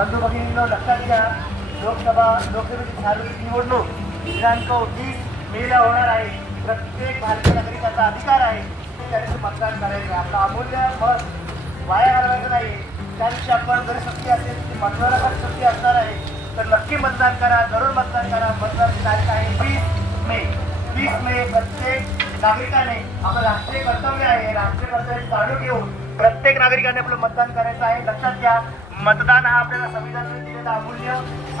बंधू भगिनींनो, लक्षात घ्या, लोकसभेची सार्वत्रिक निवडणूक दिनांक 20 मेला होणार आहे. प्रत्येक भारतीय नागरिकाचा अधिकार आहे त्याने मतदान करायचं आहे. आपलं अमूल्य मत वाया घालवायचं नाही. त्या दिवशी आपण जरी शक्ती असेल ती मतदानासाठी शक्ती असणार आहे तर नक्की मतदान करा, जरूर मतदान करा. मतदानाची तारीख आहे 20 मे. 20 मे प्रत्येक नागरिकाने आपलं राष्ट्रीय कर्तव्य आहे. राष्ट्रीय कर्तव्य जाणून घेऊन प्रत्येक नागरिकाने आपलं मतदान करायचं आहे. लक्षात घ्या, मतदान हा आपल्याला संविधानाने दिलेला अमूल्य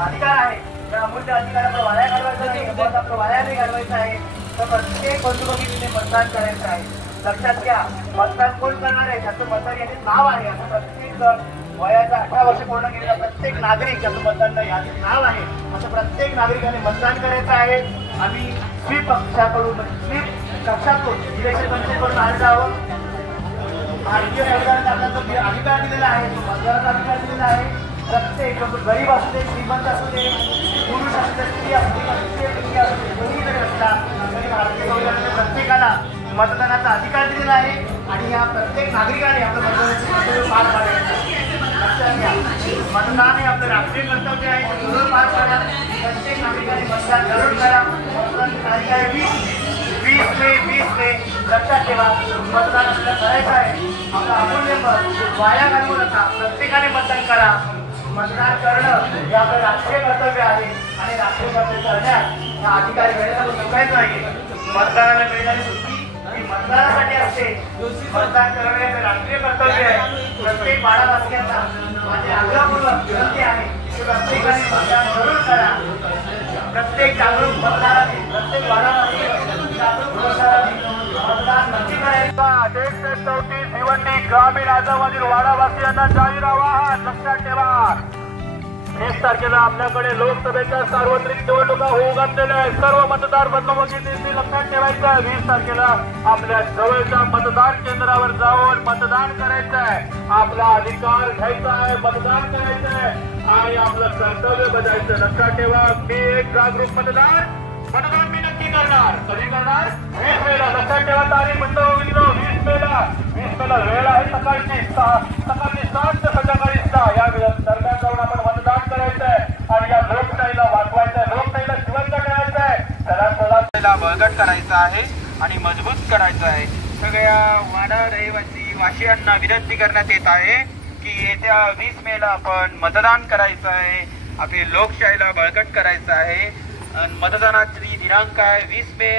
अधिकार आहे. त्या अमूल्य अधिकाराला वाया घालवायचा नाही, आपलं वाया नाही घालवायचं आहे. तर प्रत्येक बंधू भगिनीने मतदान करायचं आहे. लक्षात घ्या, मतदान कोण करणार आहे त्याचं मतदार यादीत नाव आहे. असं प्रत्येक वयाचा 18 वर्ष पूर्ण केलेला प्रत्येक नागरिक ज्याचं मतदान यादीत नाव आहे असं प्रत्येक नागरिकाने मतदान करायचं आहे. आम्ही स्वीप पक्षाकडून स्वीप कक्षातून इलेक्शन कमिशनकडून आलेलो आहोत. भारतीय संविधानाने आपल्याला अधिकार दिलेला आहे, तो मतदानाचा अधिकार दिलेला आहे. प्रत्येक गरीब असू दे, श्रीमंत असू दे, पुरुष असू दे, स्त्री असू दे, मुलगी असू दे, कोणी जरी असला तरी भारतीय संविधानाने प्रत्येकाला मतदानाचा अधिकार दिलेला आहे आणि या प्रत्येक नागरिकाने आपलं मतदानाचे कर्तव्य पार पाडायचं. लक्षात घ्या, मतदान हे आपलं राष्ट्रीय कर्तव्य आहे, जरूर पार पाडा. प्रत्येक नागरिकाने मतदान जरूर करा. मतदान तारीख आहे 20 मे. लक्षात ठेवा, मतदान आपल्याला करायचं आहे. आपलं अमूल्य मत वाया घालवू नका. प्रत्येकाने मतदान करा. मतदान करणं हे आपलं राष्ट्रीय कर्तव्य आहे आणि राष्ट्रीय कर्तव्य करण्यात हा अधिकारी वेळेला चुकायचं नाही. मतदानाला मिळणारी सुट्टी ही मतदानासाठी असते. मतदान करणं हे राष्ट्रीय कर्तव्य आहे. प्रत्येक बाळावासियांना माझे आग्रहपूर्वक विनंती आहे की प्रत्येकाने मतदान जरूर करा. प्रत्येक जागरूक मतदाराने, प्रत्येक बाळावासी जागरूक मतदाराने मतदान नक्की करायचं. 134 भिवंडी ग्रामीण आजामधील वाडावासियांना जाहीर आवाहन. लक्षात ठेवा, 1 तारखेला आपल्याकडे लोकसभेच्या सार्वत्रिक निवडणुका होऊ घातलेल्या आहेत. सर्व मतदार बंधू भगिनींनी लक्षात ठेवायचं. 20 तारखेला आपल्या जवळच्या मतदान केंद्रावर जाऊन मतदान करायचं आहे. आपला अधिकार घ्यायचा आहे, मतदान करायचं आहे आणि आपलं कर्तव्य बजायचं. लक्षात ठेवा, मी एक जागरूक मतदान मी नक्की करणार. कधी करणार? 20 मेला. लक्षात ठेवा तारीख बंधू भगिनींनो, 20 मेला. 20 मेला वेळ आहे सकाळी 7 ते संध्याकाळी 6 या दरम्यान जाऊन आपण मतदान करायचं आहे आणि या लोकशाहीला वाचवायचं आहे, लोकशाहीला जिवंत करायचं आहे. त्याला बळकट करायचं आहे आणि मजबूत करायचं आहे. सगळ्या वाडा रहिवासी वासियांना विनंती करण्यात येत आहे की येत्या 20 मेला आपण मतदान करायचं आहे. आपली लोकशाहीला बळकट करायचं आहे. मतदानाची दिनांक आहे 20 मे.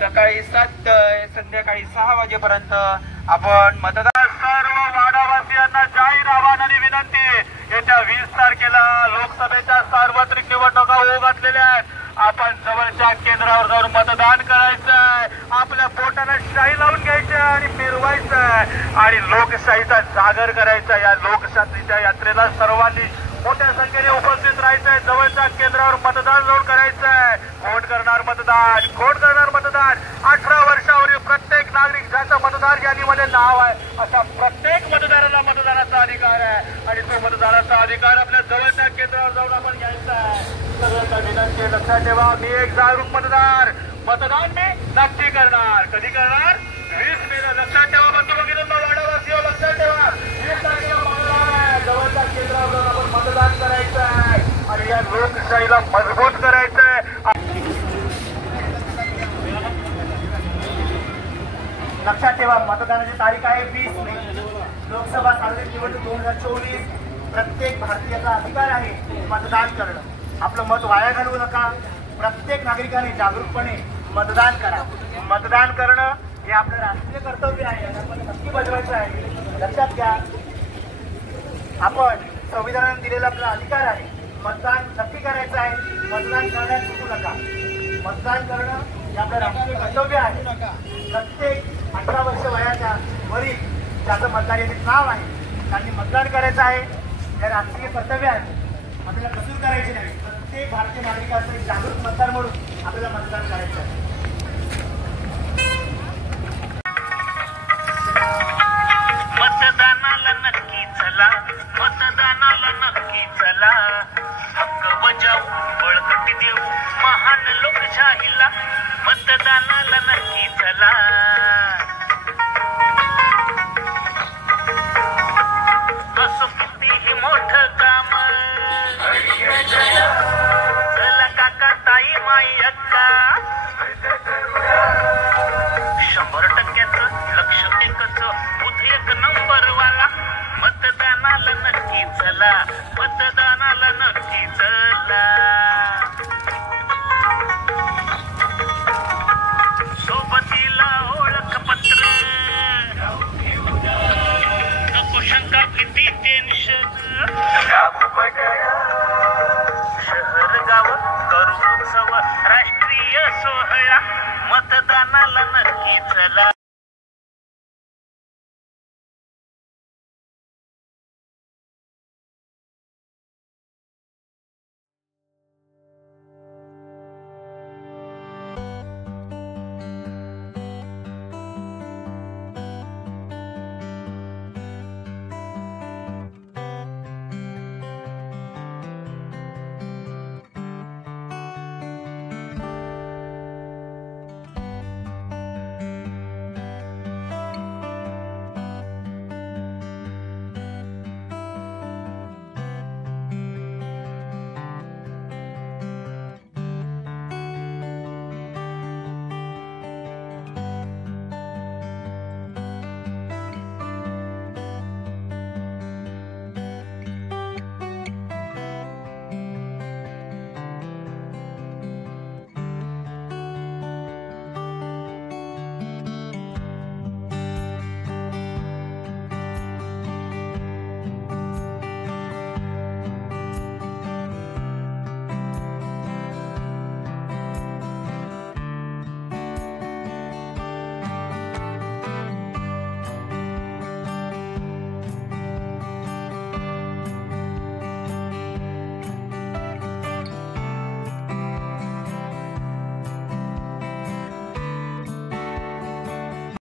सकाळी 7 ते संध्याकाळी 6 वाजेपर्यंत आपण मतदान. सर्व वाडावासियांना जाहीर आवाहन आणि विनंती. येत्या 20 तारखेला लोकसभेच्या सार्वत्रिक निवडणुका होऊ घातलेल्या आहेत. आपण जवळच्या केंद्रावर जाऊन मतदान करायचं आहे. आपल्या पोटाला शाई लावून घ्यायची आहे आणि फिरवायचं आहे आणि लोकशाहीचा जागर करायचा. या लोकशाहीच्या यात्रेला सर्वांनी मोठ्या संख्येने उपस्थित राहायचं आहे. जवळच्या केंद्रावर मतदान जाऊन करायचं आहे. कोण करणार मतदान? कोण करणार मतदान? 18 वर्षावरील प्रत्येक नागरिक ज्याचं मतदार यादीमध्ये नाव आहे अशा प्रत्येक मतदाराला मतदानाचा अधिकार आहे आणि तो मतदानाचा अधिकार आपल्या जवळच्या केंद्रावर जाऊन आपण घ्यायचा आहे. सगळ्यांना विनंती, लक्षात ठेवा, मी एक जागरूक मतदान मी नक्की करणार. कधी करणार? 20 मेला. लक्षात ठेवा बंधू भगिनींनो, वाडावासियो लक्षात ठेवा, 20 तारखेला मतदान आहे. जवळच्या केंद्रावर जाऊन आपण मतदान करायचं आहे आणि या लोकशाहीला मजबूत करायचं आहे. लक्षात ठेवा, मतदानाची तारीख आहे 20 मे. लोकसभा सार्वत्रिक निवडणूक 2024. प्रत्येक भारतीयाचा अधिकार आहे मतदान करणं. आपलं मत वाया घालवू नका. प्रत्येक नागरिकाने जागरूकपणे मतदान करा. मतदान करणं हे आपलं राष्ट्रीय कर्तव्य आहे आणि आपण नक्की बजवायचं आहे. लक्षात घ्या, आपण संविधानाने दिलेला आपला अधिकार आहे. मतदान नक्की करायचं आहे. मतदान करण्यास चुकू नका. मतदान करणं हे आपलं राष्ट्रीय कर्तव्य आहे. प्रत्येक 18 वर्ष वयाच्या वरील ज्याचं मतदार यादीत नाव आहे त्यांनी मतदान करायचं आहे. हे राष्ट्रीय कर्तव्य आहे. आपल्याला कसूर करायची नाही. प्रत्येक भारतीय नागरिकाचं एक जागरूक मतदार म्हणून आपल्याला मतदान करायचं आहे. मतदानाला नक्की चला, मतदानाला नक्की चला. हक्क बजावू, बळकटी देऊ महान लोकशाहीला. मतदानाला नक्की चला. असं कितीही मोठं काम किती टेन्शन शहर गाव करू उत्सव राष्ट्रीय सोहळा मतदानाला नक्की चला